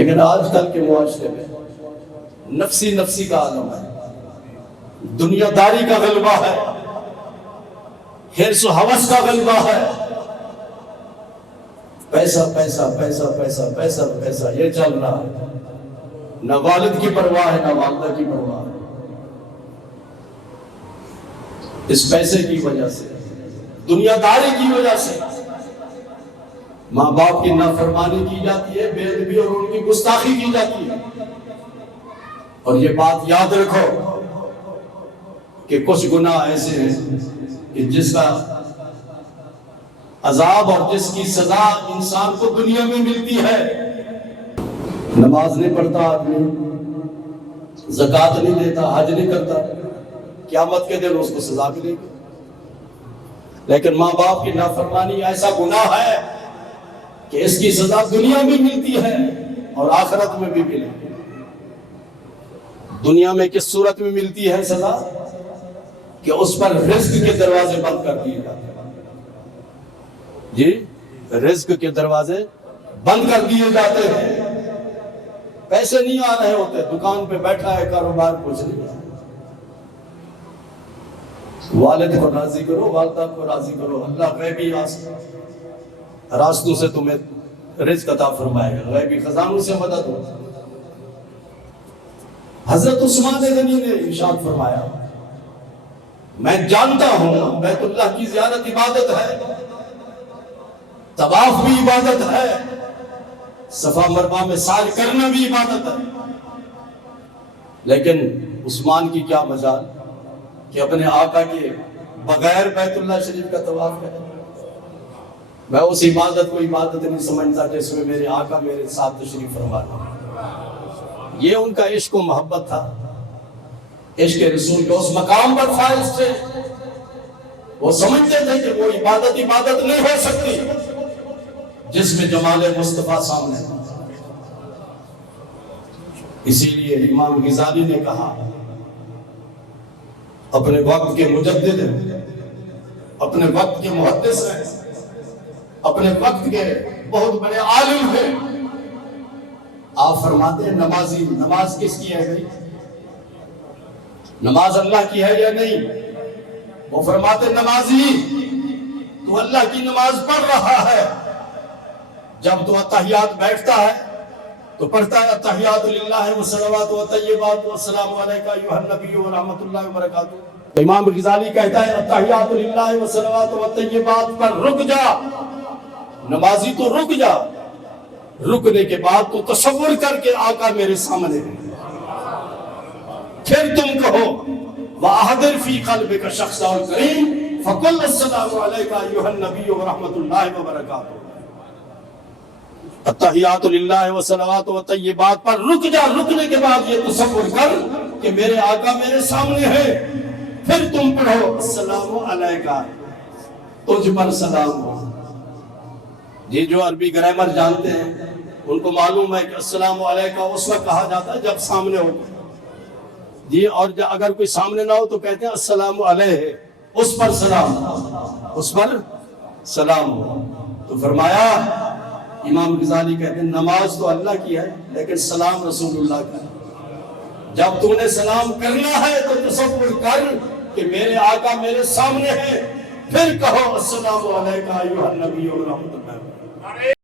لیکن آج کل کے معاشرے میں نفسی نفسی کا عالم ہے، دنیا داری کا غلبہ ہے، حرص و ہوس کا غلبہ ہے، پیسہ پیسہ پیسہ پیسہ پیسہ پیسہ یہ چل رہا ہے، نہ والد کی پرواہ ہے نہ والدہ کی پرواہ ہے۔ اس پیسے کی وجہ سے، دنیا داری کی وجہ سے ماں باپ کی نافرمانی کی جاتی ہے، بے ادبی اور ان کی گستاخی کی جاتی ہے۔ اور یہ بات یاد رکھو کہ کچھ گناہ ایسے ہیں کہ جس کا عذاب اور جس کی سزا انسان کو دنیا میں ملتی ہے۔ نماز نہیں پڑھتا آدمی، زکوٰۃ نہیں دیتا، حج نہیں کرتا، قیامت کے دن اس کو سزا ملے گی۔ لیکن ماں باپ کی نافرمانی ایسا گناہ ہے کہ اس کی سزا دنیا میں ملتی ہے اور آخرت میں بھی ملے گی۔ دنیا میں کس صورت میں ملتی ہے سزا؟ کہ اس پر رزق کے دروازے بند کر دیے جاتے ہیں۔ جی، رزق کے دروازے بند کر دیے جاتے ہیں، پیسے نہیں آ رہے ہوتے، دکان پہ بیٹھا ہے، کاروبار کچھ نہیں ہے۔ والد کو راضی کرو، والدہ کو راضی کرو، اللہ غیبی راستوں سے تمہیں رزق عطا فرمائے گا، غیبی خزانوں سے مدد ہو۔ حضرت عثمان غنی نے ارشاد فرمایا، میں جانتا ہوں بیت اللہ کی زیارت عبادت ہے، طواف بھی عبادت ہے، صفا مروہ میں سعی کرنا بھی عبادت ہے، لیکن عثمان کی کیا مجال کہ اپنے آقا کے بغیر بیت اللہ شریف کا طواف کرے۔ میں اس عبادت کو عبادت نہیں سمجھتا جس میں میرے آقا میرے ساتھ تشریف فرما رہے۔ یہ ان کا عشق و محبت تھا، عشق رسول کے اس مقام پر فائز تھے۔ وہ سمجھتے تھے کہ وہ عبادت نہیں ہو سکتی جس میں جمال مصطفیٰ سامنے ہے۔ اسی لیے امام غزالی نے کہا، اپنے وقت کے مجدد ہیں، اپنے وقت کے محدث ہیں، اپنے وقت کے بہت بڑے عالم ہیں۔ آپ فرماتے ہیں نمازی، نماز کس کی ہے بھائی؟ نماز اللہ کی ہے یا نہیں؟ وہ فرماتے ہیں نمازی تو اللہ کی نماز پڑھ رہا ہے، جب تو اتحیات بیٹھتا ہے تو پڑھتا ہے التحیات للہ والصلوات والطیبات والسلام علیک ایھا النبی ورحمۃ اللہ وبرکاتہ۔ امام غزالی کہتا ہے التحیات للہ والصلوات والطیبات پر رک جا، نمازی تو رک جا، رکنے کے بعد تو تصور کر کے آقا میرے سامنے ہے، پھر تم کہو وَأَحْضِرْ فِي قَلْبِكَ شَخْصَ الْكَرِيمَ فَقُلْ السَّلَامُ عَلَيْكَ أَيُّهَا النَّبِيُّ وَرَحْمَةُ اللَّهِ وَبَرَكَاتُهُ۔ التحیات للہ والصلوات والطیبات پر رک جا، رکنے کے بعد یہ تصور کر کہ میرے آقا میرے سامنے ہے، پھر تم پڑھو السلام علیکہ، تجھ پر سلام ہو۔ یہ جو عربی گرامر جانتے ہیں ان کو معلوم ہے کہ السلام علیکہ اس وقت کہا جاتا ہے جب سامنے ہو جی، اور اگر کوئی سامنے نہ ہو تو کہتے ہیں السلام علیہ، اس پر سلام، اس پر سلام ہو۔ تو فرمایا امام غزالی کہتے ہیں نماز تو اللہ کی ہے لیکن سلام رسول اللہ کا ہے۔ جب تو نے سلام کرنا ہے تو تصور کر کہ میرے آقا میرے سامنے ہے، پھر کہو السلام علیکہ ایھا النبی ورحمۃ اللہ۔